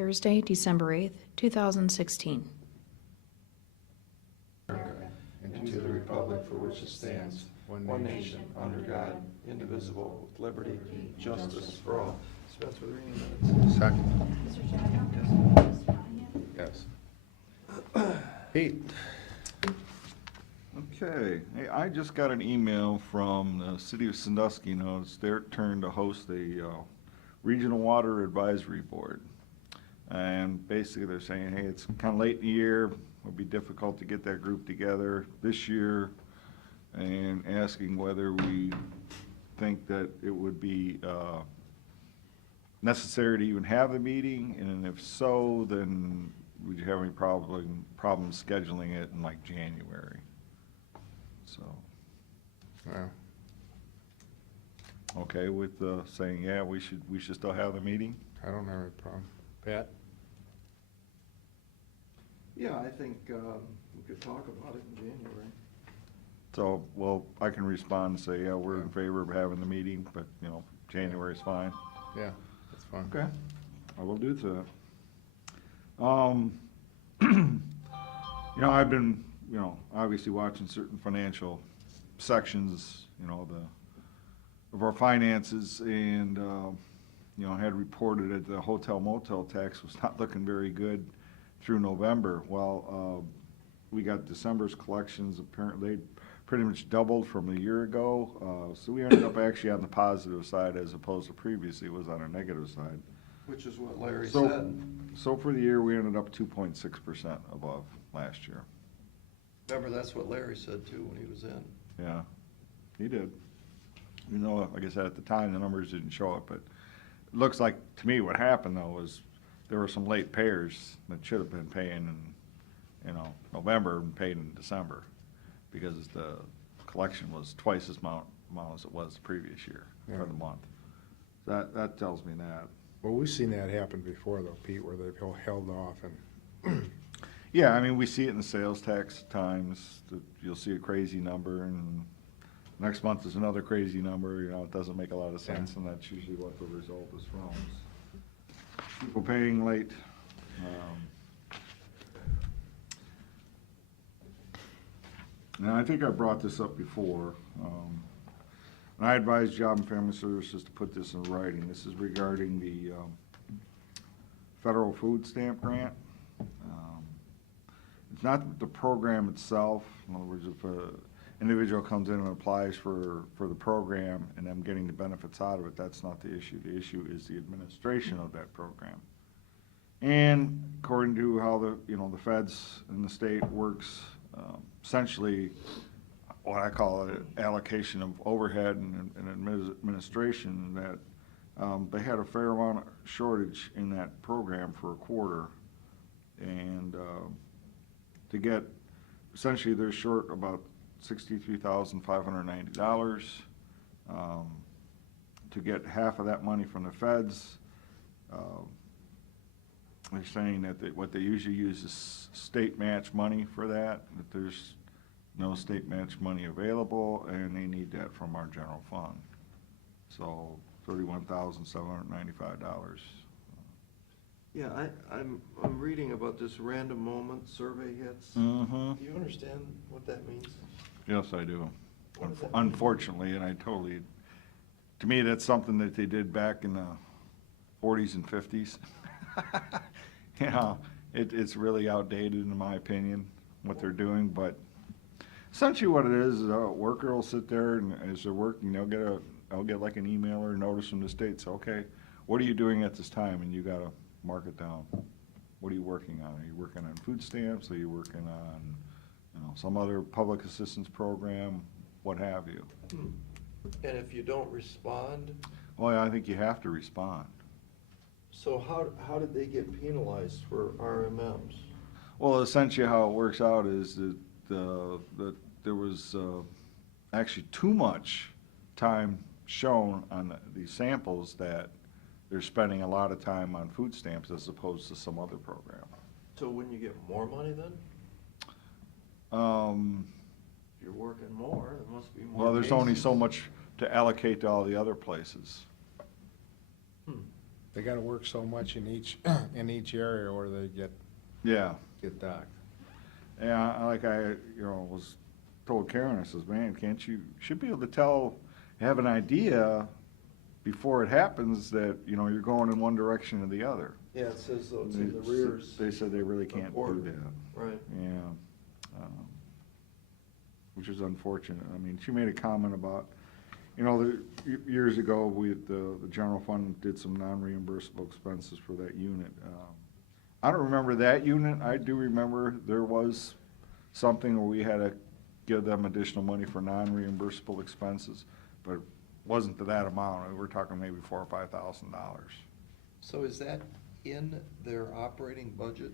Thursday, December 8th, 2016. And to the republic for which it stands, one nation, under God, indivisible, with liberty and justice for all. Dispense with the reading of minutes. Second. Mr. Chadwick? Yes. Mr. Monahan? Yes. Pete? Okay, hey, I just got an email from the city of Sandusky. Now it's their turn to host a regional water advisory board. And basically they're saying, hey, it's kind of late in the year, it'll be difficult to get that group together this year, and asking whether we think that it would be necessary to even have a meeting, and if so, then would you have any problems scheduling it in like January? So, Well, okay with saying, yeah, we should still have the meeting? I don't have a problem. Pat? Yeah, I think we could talk about it in January. So, well, I can respond and say, yeah, we're in favor of having the meeting, but, you know, January's fine. Yeah, that's fine. Okay, I will do that. You know, I've been, you know, obviously watching certain financial sections, you know, of our finances, and, you know, I had reported that the hotel motel tax was not looking very good through November. Well, we got December's collections, apparently pretty much doubled from a year ago, so we ended up actually on the positive side as opposed to previously it was on a negative side. Which is what Larry So, said. so for the year, we ended up 2.6% above last year. Remember, that's what Larry said too when he was in. Yeah, he did. You know, like I said, at the time, the numbers didn't show it, but it looks like, to me, what happened though was there were some late payers that should have been paying in, you know, November and paid in December, because the collection was twice as amount as it was the previous year Yeah. for the month. That tells me that. Well, we've seen that happen before though, Pete, where they've held off and, Yeah, I mean, we see it in the sales tax times, that you'll see a crazy number, and next month is another crazy number, you know, it doesn't make a lot of sense, and that's usually what the result is from. People paying late. And I think I brought this up before. And I advise Job and Family Services to put this in writing. This is regarding the federal food stamp grant. It's not the program itself. In other words, if an individual comes in and applies for the program and them getting the benefits out of it, that's not the issue. The issue is the administration of that program. And according to how the feds and the state works, essentially what I call it allocation of overhead and administration, that they had a fair amount of shortage in that program for a quarter, and to get, essentially they're short about $63,590. To get half of that money from the feds, they're saying that what they usually use is state match money for that there's no state match money available, and they need that from our general fund. So $31,795. Yeah, I'm reading about this random moment survey hits. Mm-hmm. Do you understand what that means? Yes, I do. What does that mean? Unfortunately, and to me, that's something that they did back in the 40s and 50s. You know, it's really outdated in my opinion, what they're doing, but essentially what it is a worker will sit there, and as they're working, they'll get like an email or a notice from the state, say, okay, what are you doing at this time? And you gotta mark it down. What are you working on? Are you working on food stamps? Are you working on, you know, some other public assistance program, what have you? And if you don't respond, Well, yeah, I think you have to respond. so how did they get penalized for RMMs? Well, essentially how it works out is that there was actually too much time shown on these samples that they're spending a lot of time on food stamps as opposed to some other program. So wouldn't you get more money then? If you're working more, there must be more. Well, there's only cases. so much to allocate to all the other places. They gotta work so much in each, in each area where they get docked. Yeah, like was told Karen, I says, man, should be able to have an idea before it happens that, you're going in one direction or the other. Yeah, it says though, it's in the rears. They said they really can't do report. that. Right. Yeah. Which is unfortunate. I mean, she made a comment about, years ago, the general fund did some non-reimbursable expenses for that unit. I don't remember that unit. I do remember there was something where we had to give them additional money for non-reimbursable expenses, but it wasn't to that amount. We're talking maybe $4,000 or $5,000. So is that in their operating budget?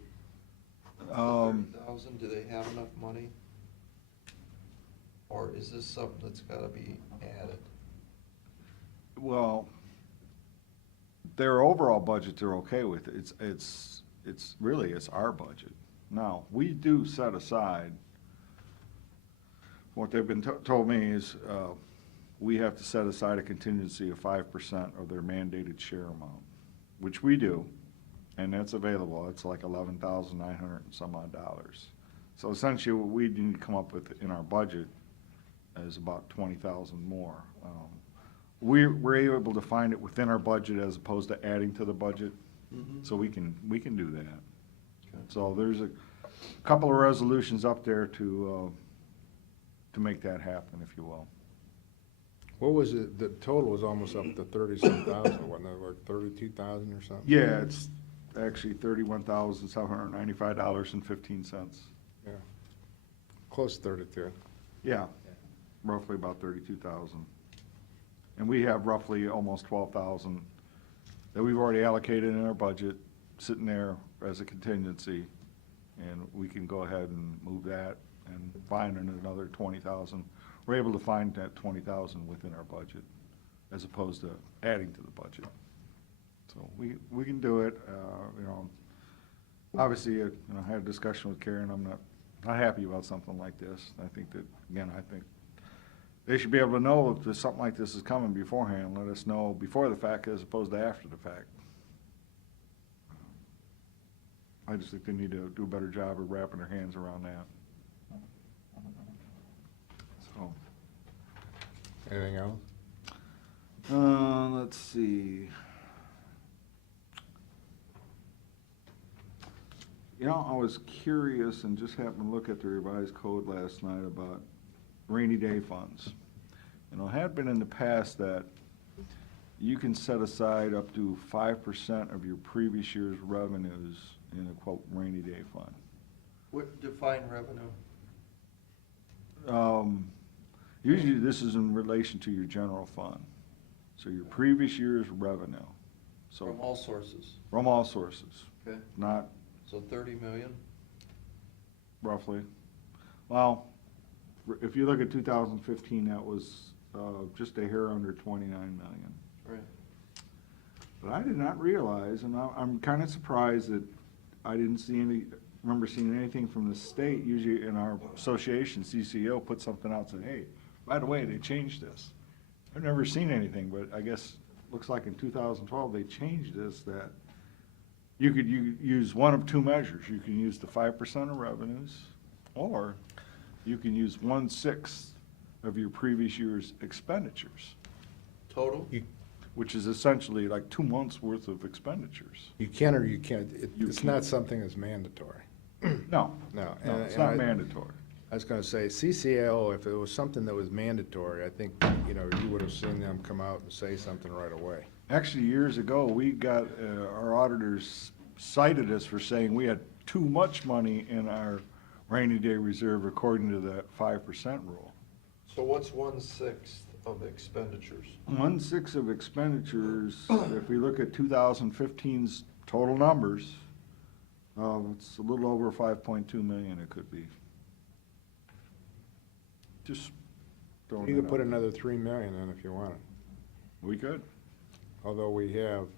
30,000, do they have enough money? Or is this something that's gotta be added? Well, their overall budget, they're okay with. It's really our budget. Now, we do set aside, what they've been told me is, we have to set aside a contingency of 5% of their mandated share amount, which we do, and that's available. It's like $11,900 and some odd dollars. So essentially, what we need to come up with in our budget is about 20,000 more. We're able to find it within our budget as opposed to adding to the budget, so we can do that. Okay. So there's a couple of resolutions up there to make that happen, if you will. What was it, the total was almost up to 30-some thousand, wasn't it, like 32,000 or something? Yeah, it's actually $31,795.15. Yeah. Close to 32. Yeah, roughly about 32,000. And we have roughly almost 12,000 that we've already allocated in our budget, sitting there as a contingency. And we can go ahead and move that and find another 20,000. We're able to find that 20,000 within our budget as opposed to adding to the budget. So we can do it, obviously, I had a discussion with Karen. I'm not happy about something like this. I think that, again, they should be able to know if there's something like this is coming beforehand, let us know before the fact as opposed to after the fact. I just think they need to do a better job of wrapping their hands around that. So. Anything else? Let's see. I was curious and just happened to look at the revised code last night about rainy day funds. It had been in the past that you can set aside up to 5% of your previous year's revenues in a quote rainy day fund. What, define revenue? Usually this is in relation to your general fund. So your previous year's revenue. So From all sources, from all sources, okay? not So 30 million? roughly. Well, if you look at 2015, that was just a hair under 29 million. Right. But I did not realize, and I'm kind of surprised that I didn't remember seeing anything from the state. Usually in our association, CCO put something out and said, hey, by the way, they changed this. I've never seen anything, but I guess, looks like in 2012, they changed this, that you could use one of two measures. You can use the 5% of revenues, or you can use 1/6 of your previous year's expenditures, Total? which is essentially like 2 months' worth of expenditures. You can or you can't, You it's can. not something that's mandatory. No, No. it's and not I- mandatory. I was gonna say, CCAO, if it was something that was mandatory, I think, you would have seen them come out and say something right away. Actually, years ago, we got, our auditors cited us for saying we had too much money in our rainy day reserve according to that 5% rule. So what's 1/6 of expenditures? 1/6 of expenditures, if we look at 2015's total numbers, it's a little over 5.2 million it could be. Just throwing You that could put out. another 3 million in if you wanted, We could. although we have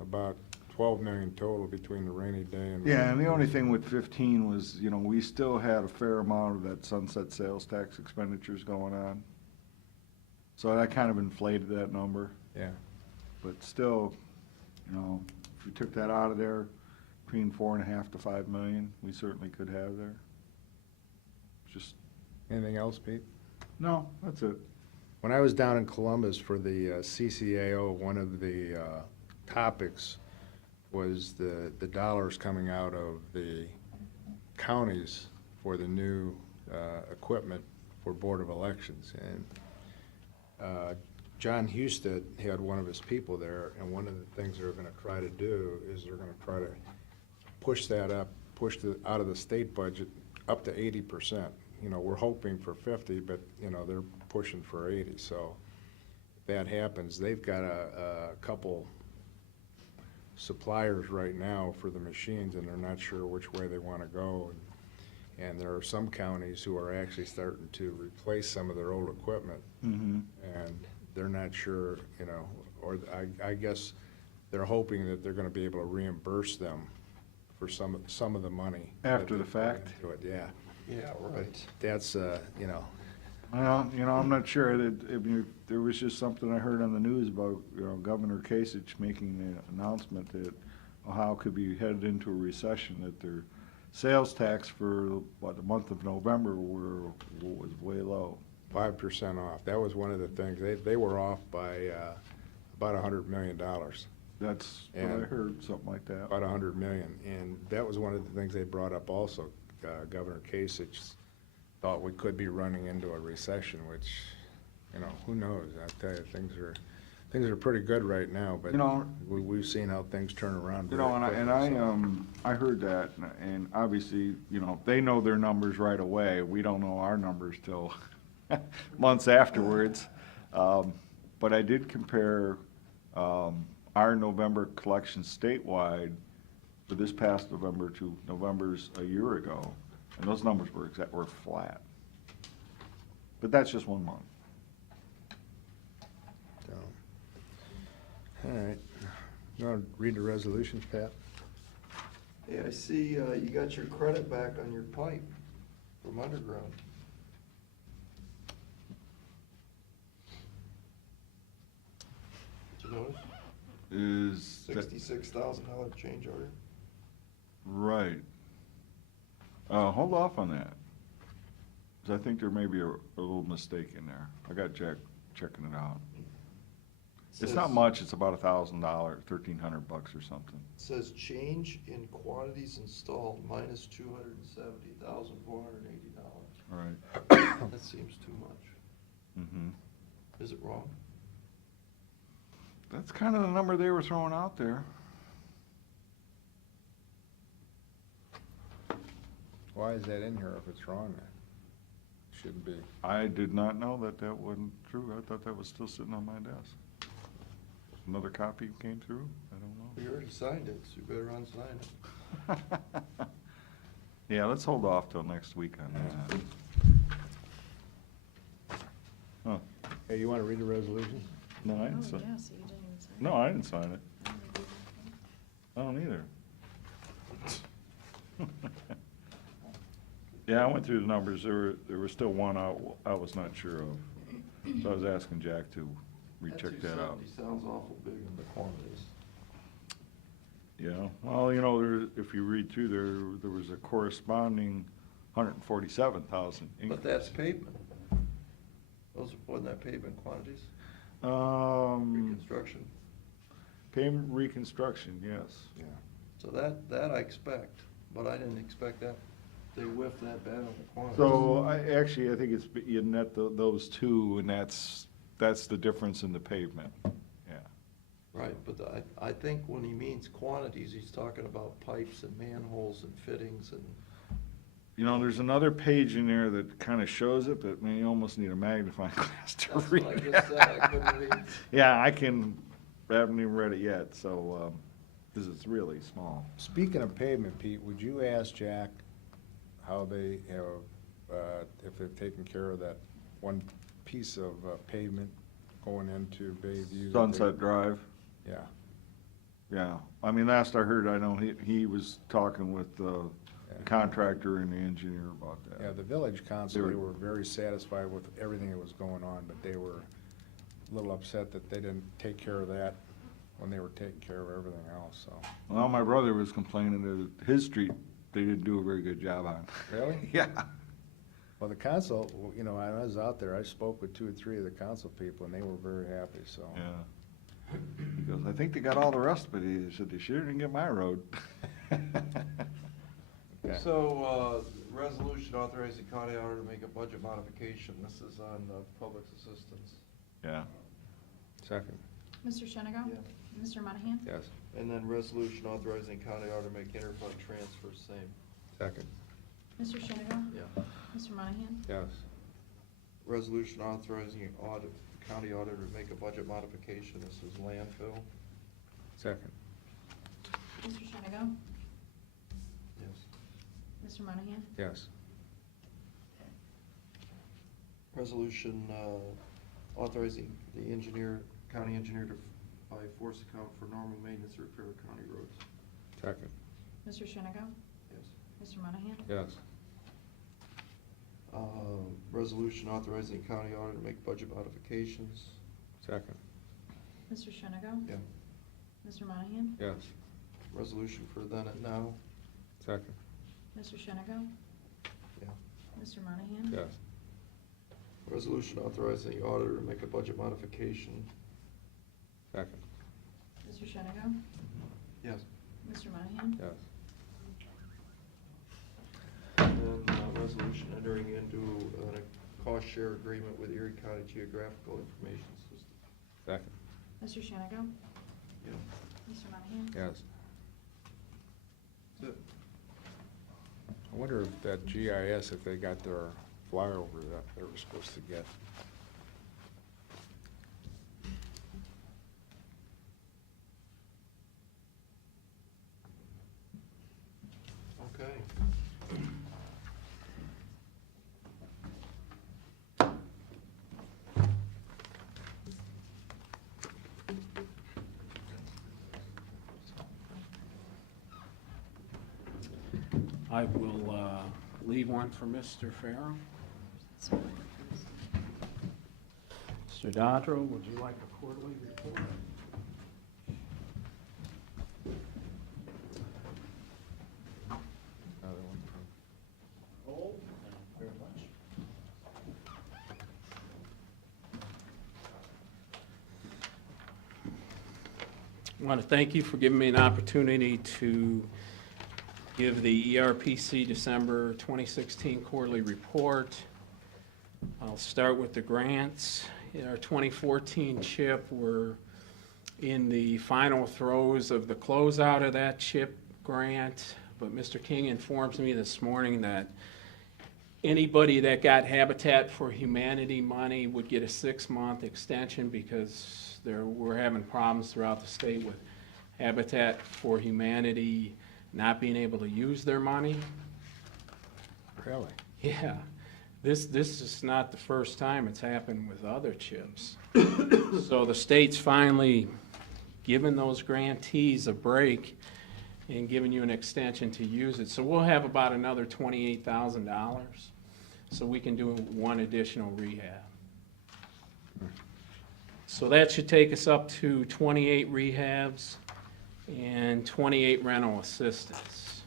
about 12 million total between the rainy day and. Yeah, and the only thing with 15 was, we still had a fair amount of that sunset sales tax expenditures going on. So that kind of inflated that number, Yeah. but still, You know, if we took that out of there, between 4.5 to 5 million, we certainly could have there. Just, Anything else, Pete? no, that's it. When I was down in Columbus for the CCAO, one of the topics was the dollars coming out of the counties for the new equipment for Board of Elections. And John Husted had one of his people there, and one of the things they're gonna try to do is they're gonna try to push that up, out of the state budget up to 80%. You know, we're hoping for 50, but, you know, they're pushing for 80. So if that happens, they've got a couple suppliers right now for the machines, and they're not sure which way they want to go. And there are some counties who are actually starting to replace some of their old equipment, Mm-hmm. and they're not sure, you know, or I guess they're hoping that they're going to be able to reimburse them for some of the money. After that the they put fact? into it. Yeah, Yeah, right. that's, you know, Well, you know, I'm not sure that, I mean, there was just something I heard on the news about, you know, Governor Kasich making the announcement that Ohio could be headed into a recession, that their sales tax for, what, the month of November was way low. 5% off. That was one of the things. They were off by about $100 million. That's what I And- heard, something like that. About 100 million, and that was one of the things they brought up also. Governor Kasich thought we could be running into a recession, which, you know, who knows? I tell you, things are pretty good right now, but You know, we've seen how things turn around. You know, very and quickly, I heard that, and obviously, you know, they know their numbers right away. We don't know our numbers till months afterwards. But I did compare our November collection statewide for this past November to November's a year ago, and those numbers were flat. But that's just 1 month. So, all right. You want to read the resolutions, Pat? Hey, I see you got your credit back on your pipe from underground. Did you notice? Is that $66,000 change order. right? Hold off on that, 'cause I think there may be a little mistake in there. I got Jack checking it out. It's not much, it's about $1,000, $1,300 or something. Says change in quantities installed minus $270,480. All right. That seems too much. Mm-hmm. Is it wrong? That's kind of the number they were throwing out there. Why is that in here if it's wrong then? Shouldn't be. I did not know that that wasn't true. I thought that was still sitting on my desk. Another copy came through? I don't We already signed it, so you better unsign it. know. Yeah, let's hold off till next week on that. Huh. Hey, you want to read the resolution? No, I Oh, didn't sign. yeah, so you didn't even sign it. No, I didn't sign it. I don't either. Yeah, I went through the numbers. There was still one I was not sure of. So I was asking Jack to recheck that out. 270 sounds awful big in the quantities. Yeah, well, you know, if you read through there was a corresponding 147,000 increase. But that's pavement. Wasn't that pavement quantities? Reconstruction? Pavement reconstruction, yes. Yeah. So that I expect, but I didn't expect that, they whiffed that bad on the quantities. So I think it's, you net those two, and that's the difference in the pavement, yeah. Right, but I think when he means quantities, he's talking about pipes and manholes and fittings and, You know, there's another page in there that kind of shows it, but man, you almost need a magnifying glass to that's read what I it. just said, I couldn't read. Yeah, I haven't even read it yet, so, this is really small. Speaking of pavement, Pete, would you ask Jack how they have, if they've taken care of that one piece of pavement going into Bayview? Sunset Drive. Yeah. Yeah, I mean, last I heard, I know he was talking with the contractor and the engineer about that. Yeah, the village council, They they were- were very satisfied with everything that was going on, but they were a little upset that they didn't take care of that when they were taking care of everything else, so. Well, my brother was complaining that his street, they didn't do a very good job on. Really? Yeah. Well, the council, you know, I was out there, I spoke with 2 or 3 of the council people, and they were very happy, so. Yeah. He goes, I think they got all the rest, but he said, they sure didn't get my road. Okay. So, resolution authorizing county auditor to make a budget modification. This is on public assistance. Yeah. Second, Mr. Shennegal? Yeah. Mr. Monahan? yes. And then resolution authorizing county auditor to make interfund transfers, same. Second, Mr. Shennegal? Yeah. Mr. Monahan? yes. Resolution authorizing county auditor to make a budget modification. This is landfill. Second, Mr. Shennegal? Yes. Mr. Monahan? yes. Resolution authorizing the county engineer to buy force account for normal maintenance and repair of county roads. Second, Mr. Shennegal? Yes. Mr. Monahan? yes. Resolution authorizing county auditor to make budget modifications. Second, Mr. Shennegal? Yeah. Mr. Monahan? yes. Resolution for then and now. Second, Mr. Shennegal? Yeah. Mr. Monahan? yes. Resolution authorizing the auditor to make a budget modification. Second, Mr. Shennegal? Yes. Mr. Monahan? yes. And then resolution entering into a cost share agreement with Erie County Geographical Information System. Second, Mr. Shennegal? Yeah. Mr. Monahan? yes. That's it. I wonder if that GIS, if they got their flyover that they were supposed to get. Okay. I will leave one for Mr. Farrell. Mr. Dodro, would you like a quarterly report? Another one from, Oh, thank you very much. I want to thank you for giving me an opportunity to give the ERPC December 2016 quarterly report. I'll start with the grants. In our 2014 CHIP, we're in the final throes of the closeout of that CHIP grant, but Mr. King informs me this morning that anybody that got Habitat for Humanity money would get a 6-month extension because we're having problems throughout the state with Habitat for Humanity not being able to use their money. really? Yeah, this is not the first time it's happened with other CHIPs. So the state's finally given those grantees a break and giving you an extension to use it. So we'll have about another $28,000, so we can do one additional rehab. So that should take us up to 28 rehabs and 28 rental assistance.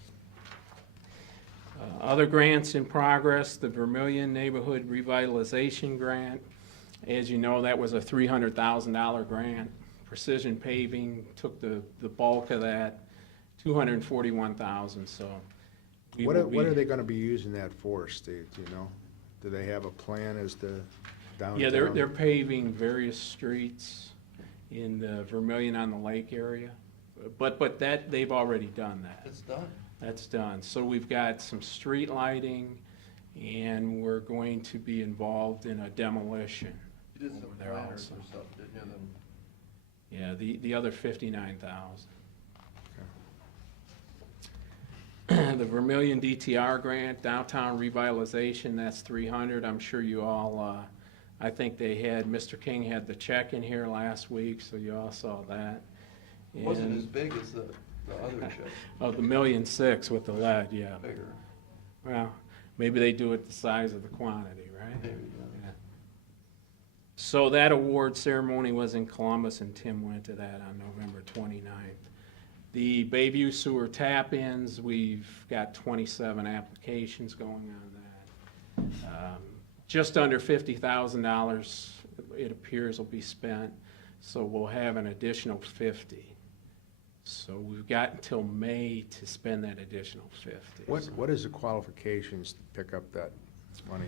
Other grants in progress, the Vermillion Neighborhood Revitalization Grant. As you know, that was a $300,000 grant. Precision Paving took the bulk of that, $241,000, so. we What will are, what be- are they gonna be using that for, Steve, do you know? Do they have a plan as to downtown? Yeah, they're paving various streets in the Vermillion on the Lake area. But that, they've already done that. It's done. That's done. So we've got some street lighting, and we're going to be involved in a demolition. You did some over there planners also. or something, didn't you? Yeah, the other 59,000. The Vermillion DTR grant, downtown revitalization, that's 300. I'm sure you all, I think Mr. King had the check in here last week, so you all saw that. It wasn't And- as big as the other chip, Oh, the 1.6 million with the lead, yeah. bigger. Well, maybe they do it the size of the quantity, right? Maybe, Yeah. So that award ceremony was in Columbus, and Tim went to that on November 29th. The Bayview Sewer tap-ins, we've got 27 applications going on that. Just under $50,000, it appears, will be spent, so we'll have an additional 50. So we've got until May to spend that additional 50. What is the qualifications to pick up that money?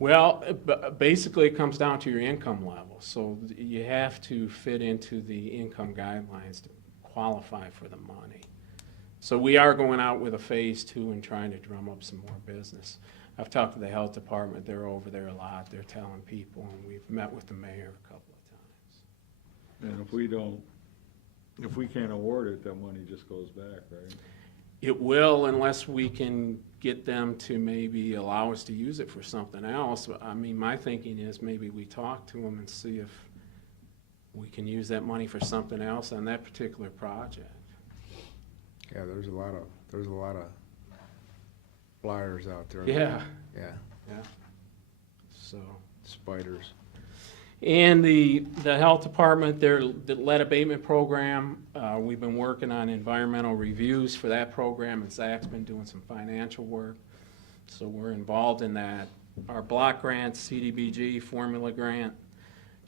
Well, basically, it comes down to your income level. So you have to fit into the income guidelines to qualify for the money. So we are going out with a phase 2 and trying to drum up some more business. I've talked to the health department. They're over there a lot. They're telling people, and we've met with the mayor a couple of times. And if we can't award it, that money just goes back, right? It will, unless we can get them to maybe allow us to use it for something else. I mean, my thinking is maybe we talk to them and see if we can use that money for something else on that particular project. Yeah, there's a lot of flyers out there. Yeah, Yeah, yeah. So, spiders. and the health department, their the lead abatement program, we've been working on environmental reviews for that program, and Zach's been doing some financial work. So we're involved in that. Our block grant, CDBG formula grant,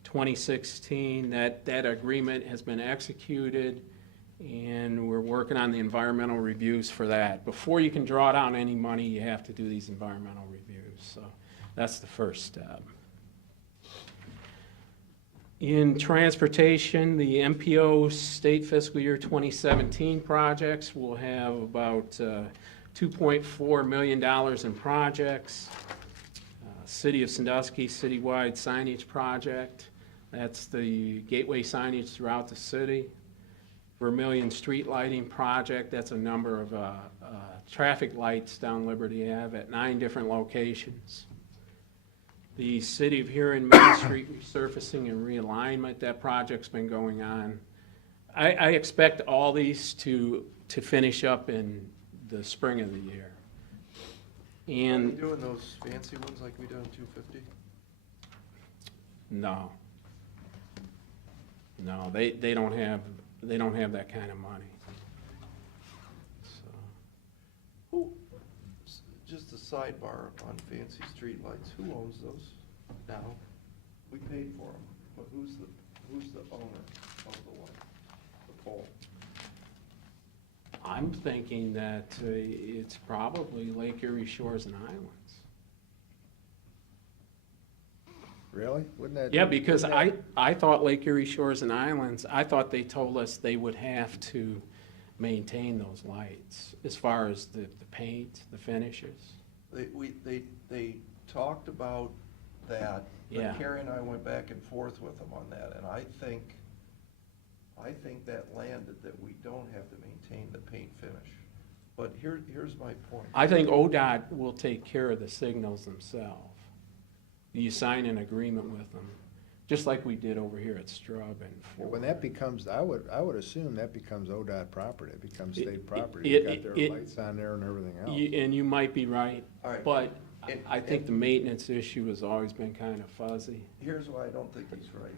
2016, that agreement has been executed, and we're working on the environmental reviews for that. Before you can draw down any money, you have to do these environmental reviews. So that's the first step. In transportation, the MPO state fiscal year 2017 projects will have about $2.4 million in projects. City of Sandusky citywide signage project. That's the gateway signage throughout the city. Vermillion street lighting project. That's a number of traffic lights down Liberty Ave at 9 different locations. The City of Huron Main Street resurfacing and realignment, that project's been going on. I expect all these to finish up in the spring of the year. Are we And doing those fancy ones like we did on 250? no, they don't have that kind of money. So, Who, just a sidebar on fancy streetlights, who owns those now? We paid for them, but who's the owner of the light, the pole? I'm thinking that it's probably Lake Erie Shores and Islands. Really? Wouldn't that? Yeah, because I thought Lake Erie Shores and Islands, I thought they told us they would have to maintain those lights as far as the paint, the finishes. They talked about that, Yeah. but Carrie and I went back and forth with them on that, and I think that landed that we don't have to maintain the paint finish. But here's my point. I think ODOT will take care of the signals themselves. You sign an agreement with them, just like we did over here at Strub and Ford. When that becomes, I would assume that becomes ODOT property, it becomes It- state property. it- You've got it- their lights on there and everything else. And you might be right, All right. but And- I think the maintenance issue has always been kind of fuzzy. Here's why I don't think he's right.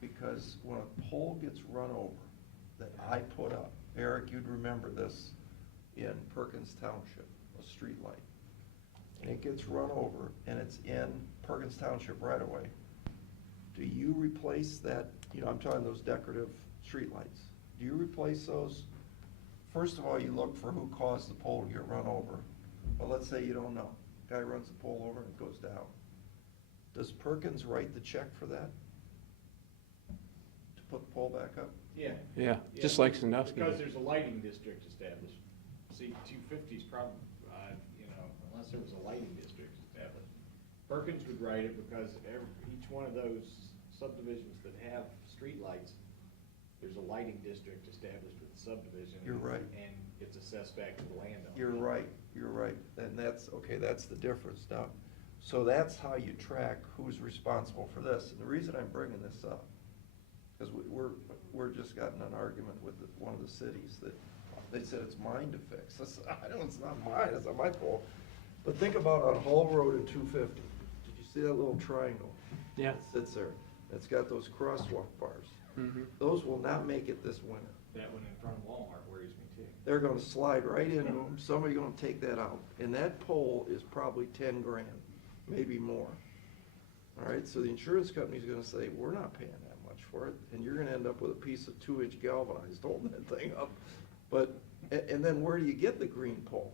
Because when a pole gets run over that I put up, Eric, you'd remember this in Perkins Township, a street light. And it gets run over and it's in Perkins Township right away. Do you replace that, I'm talking those decorative street lights. Do you replace those? First of all, you look for who caused the pole to get run over. But let's say you don't know. Guy runs the pole over and it goes down. Does Perkins write the check for that? To put the pole back up? Yeah. Yeah, just like Sandusky. Because there's a lighting district established. See, 250's probably, unless there was a lighting district established. Perkins would write it because each one of those subdivisions that have streetlights, there's a lighting district established with the subdivision. You're right. And it's assessed back to the landowner. You're right. And that's the difference now. So that's how you track who's responsible for this. And the reason I'm bringing this up, because we're just got in an argument with one of the cities that they said it's mine to fix. I said, it's not mine, it's not my pole. But think about on Hall Road and 250. Did you see that little triangle? Yeah. That sits there. It's got those crosswalk bars. Mhm. Those will not make it this winter. That one in front of Walmart worries me too. They're gonna slide right into them, somebody's gonna take that out. And that pole is probably 10 grand, maybe more. All right, so the insurance company's gonna say, we're not paying that much for it, and you're gonna end up with a piece of 2-inch galvanized holding that thing up. But, and then where do you get the green pole?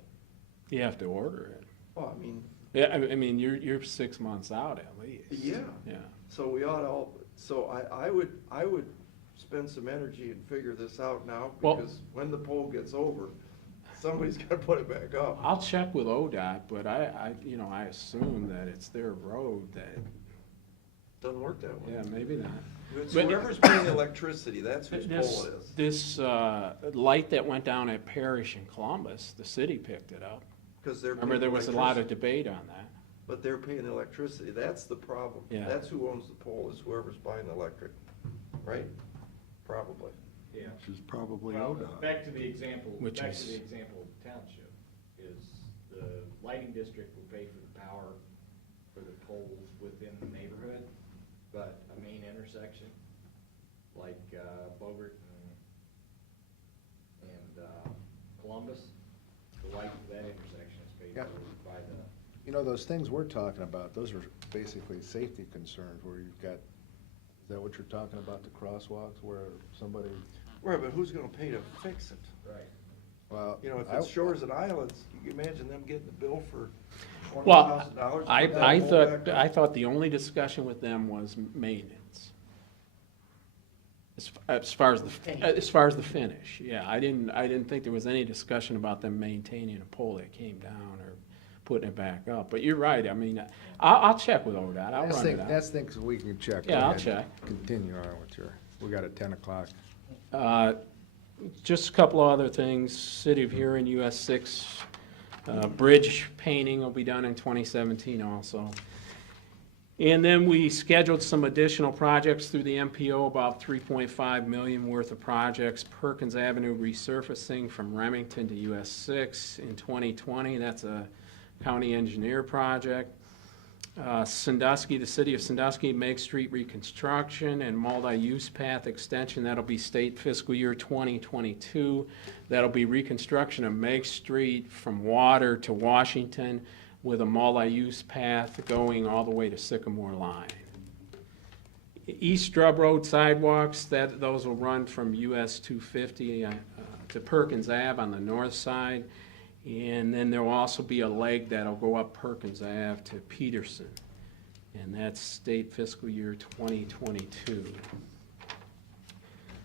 You have to order it. Well, I mean, Yeah, I mean, you're 6 months out at least. yeah. Yeah. So we ought to all, so I would spend some energy and figure this out now, Well- because when the pole gets over, somebody's gotta put it back up. I'll check with ODOT, but I assume that it's their road that, Doesn't work that way. yeah, maybe not. It's But- whoever's paying the electricity, that's whose This, pole it is. this light that went down at Parish in Columbus, the city picked it up. Because they're. Remember, paying there was a lot of electricity. debate on that. But they're paying the electricity, that's the problem. Yeah. That's who owns the pole, is whoever's buying the electric, right? Probably. Yeah. Which is probably Well, ODOT. back to the example, Which back is- to the example of township, is the lighting district will pay for the power for the poles within the neighborhood, but a main intersection, like, Bogart and Columbus, the light for that intersection is paid Yeah. for by the, You know, those things we're talking about, those are basically safety concerns where you've got, is that what you're talking about, the crosswalks where somebody, Right, but who's gonna pay to fix it? right. well. You know, if I- it's shores and islands, you can imagine them getting the bill for Well, $20,000. I thought the only discussion with them was maintenance. As far as the finish, yeah, I didn't think there was any discussion about them maintaining a pole that came down or putting it back up, but you're right, I mean, I'll check with ODOT, I'll run it out. That's things we can check. Yeah, Go I'll ahead. check. Continue on with your, we got a 10 o'clock. Just a couple of other things, City of Erie and US 6, bridge painting will be done in 2017 also. And then we scheduled some additional projects through the MPO, about $3.5 million worth of projects. Perkins Avenue resurfacing from Remington to US 6 in 2020, that's a county engineer project. Sandusky, the city of Sandusky, Meg Street reconstruction and multi-use path extension, that'll be state fiscal year 2022. That'll be reconstruction of Meg Street from Water to Washington with a multi-use path going all the way to Sycamore Line. East Drub Road sidewalks, those will run from US 250 to Perkins Ave on the north side. And then there will also be a leg that'll go up Perkins Ave to Peterson. And that's state fiscal year 2022.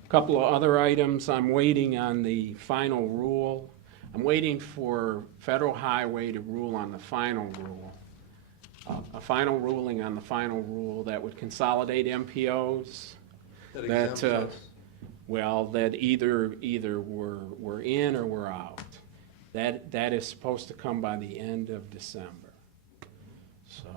A couple of other items, I'm waiting on the final rule. I'm waiting for Federal Highway to rule on the final rule. A final ruling on the final rule that would consolidate MPOs. That That, exempts us. well, that either we're in or we're out. That is supposed to come by the end of December. So,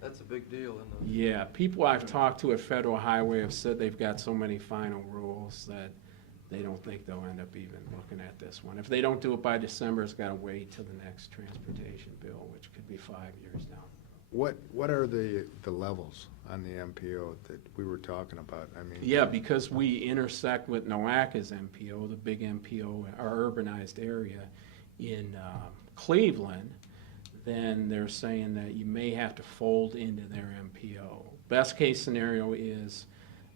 That's a big deal, isn't it? yeah, people I've talked to at Federal Highway have said they've got so many final rules that they don't think they'll end up even looking at this one. If they don't do it by December, it's gotta wait till the next transportation bill, which could be 5 years down. What are the levels on the MPO that we were talking about? I mean. Yeah, because we intersect with NOACA's MPO, the big MPO, our urbanized area in Cleveland, then they're saying that you may have to fold into their MPO. Best case scenario is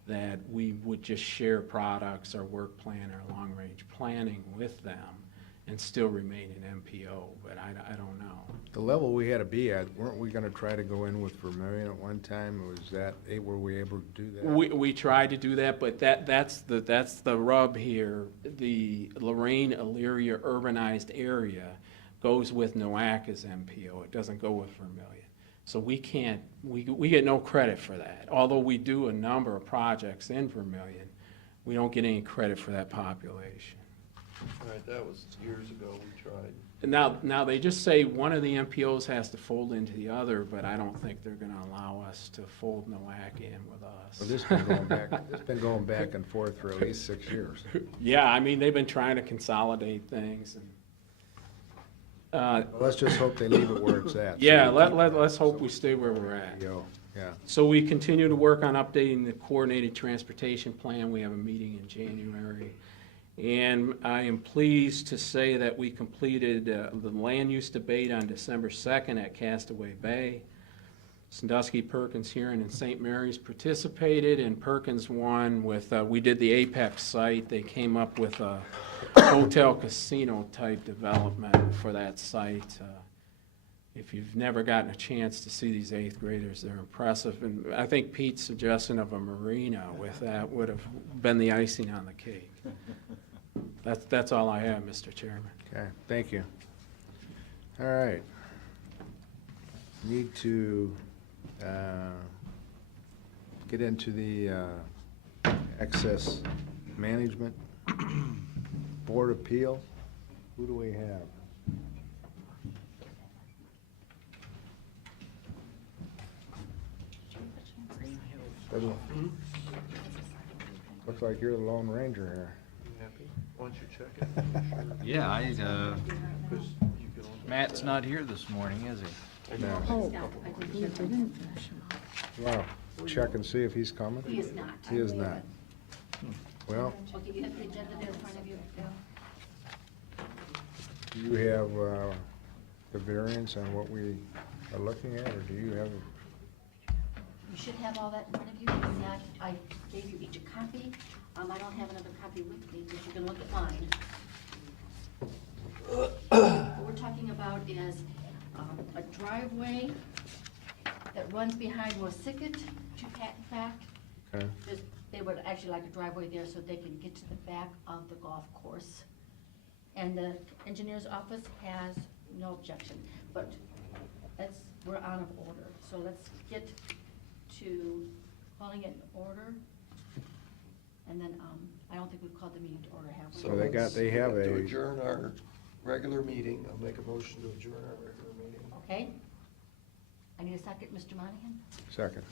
that we would just share products, our work plan, our long-range planning with them and still remain an MPO, but I don't know. The level we had to be at, weren't we gonna try to go in with Vermillion at one time? Were we able to do that? We tried to do that, but that's the rub here. The Lorraine, Elyria urbanized area goes with NOACA's MPO. It doesn't go with Vermillion. So we can't, we get no credit for that. Although we do a number of projects in Vermillion, we don't get any credit for that population. All right, that was years ago, we tried. And now they just say one of the MPOs has to fold into the other, but I don't think they're gonna allow us to fold NOACA in with us. Well, this been going back and forth for at least 6 years. Yeah, I mean, they've been trying to consolidate things and, Well, let's just hope they leave it where it's at. yeah, let's hope we stay where we're at. Yo, Yeah. So we continue to work on updating the coordinated transportation plan. We have a meeting in January. And I am pleased to say that we completed the land use debate on December 2nd at Castaway Bay. Sandusky, Perkins, Huron, and St. Mary's participated, and Perkins won with, we did the Apex site. They came up with a hotel casino type development for that site. If you've never gotten a chance to see these eighth graders, they're impressive. And I think Pete's suggestion of a marina with that would have been the icing on the cake. That's all I have, Mr. Chairman. Okay, thank you. All right. Need to get into the excess management board appeal. Who do we have? Looks like you're the Lone Ranger here. Happy? Why don't you check it? Yeah, Because you can only- Matt's not here this morning, is he? I know. No. Well, check and see if he's coming. He is not. He is not. Well, Okay, you have the agenda there in front of you, Bill? do you have the variance on what we are looking at, or do you have? You should have all that in front of you. If not, I gave you each a copy. I don't have another copy with me, but you can look at mine. What we're talking about is a driveway that runs behind Woosicket to Patton. Okay. They would actually like a driveway there so they can get to the back of the golf course. And the engineer's office has no objection, but we're out of order. So let's get to calling it in order. And then, I don't think we've called the meeting to order, have we? So they have To a- adjourn our regular meeting, I'll make a motion to adjourn our regular meeting. Okay. I need a second, Mr. Monahan? Second,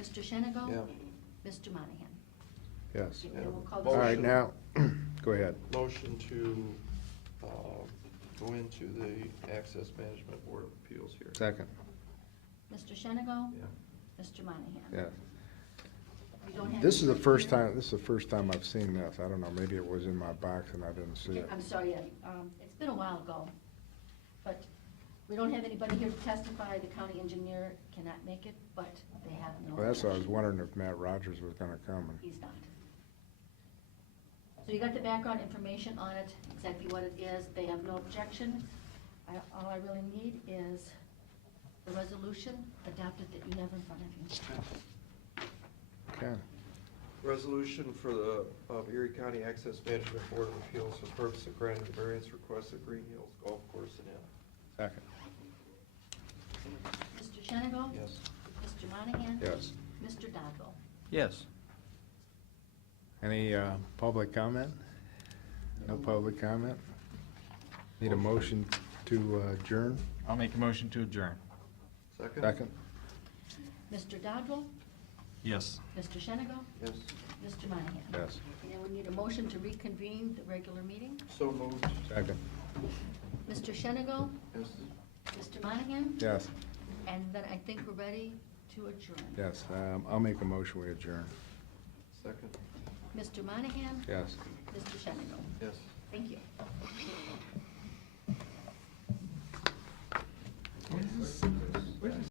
Mr. Shenigo? Yeah. Mr. Monahan? yes. Okay, we'll call the- All right, now, go ahead. Motion to go into the Access Management Board of Appeals here. Second, Mr. Shenigo? Yeah. Mr. Monahan? yeah. We don't have This is the anybody first here. time I've seen this. I don't know, maybe it was in my box and I didn't see it. I'm sorry, it's been a while ago, but we don't have anybody here to testify. The county engineer cannot make it, but they have no. Well, that's why I was objection. wondering if Matt Rogers was gonna come. He's not. So you got the background information on it, exactly what it is. They have no objection. All I really need is the resolution adopted that you have in front of you. Okay, Resolution for the Erie County Access Management Board of Appeals for the purpose of granting the variance request at Green Hills Golf Course and Inn. second, Mr. Shenigo? Yes. Mr. Monahan? yes. Mr. Dodville? Yes. Any public comment? No public comment? Need a motion to adjourn? I'll make a motion to adjourn. Second? Second, Mr. Dodville? Yes. Mr. Shenigo? Yes. Mr. Monahan? yes. And we need a motion to reconvene the regular meeting. So moved. Second, Mr. Shenigo? Yes. Mr. Monahan? yes, And then I think we're ready to adjourn. yes. I'll make a motion, we adjourn. Second? Mr. Monahan? Yes. Mr. Shenigo? Yes. Thank you. What is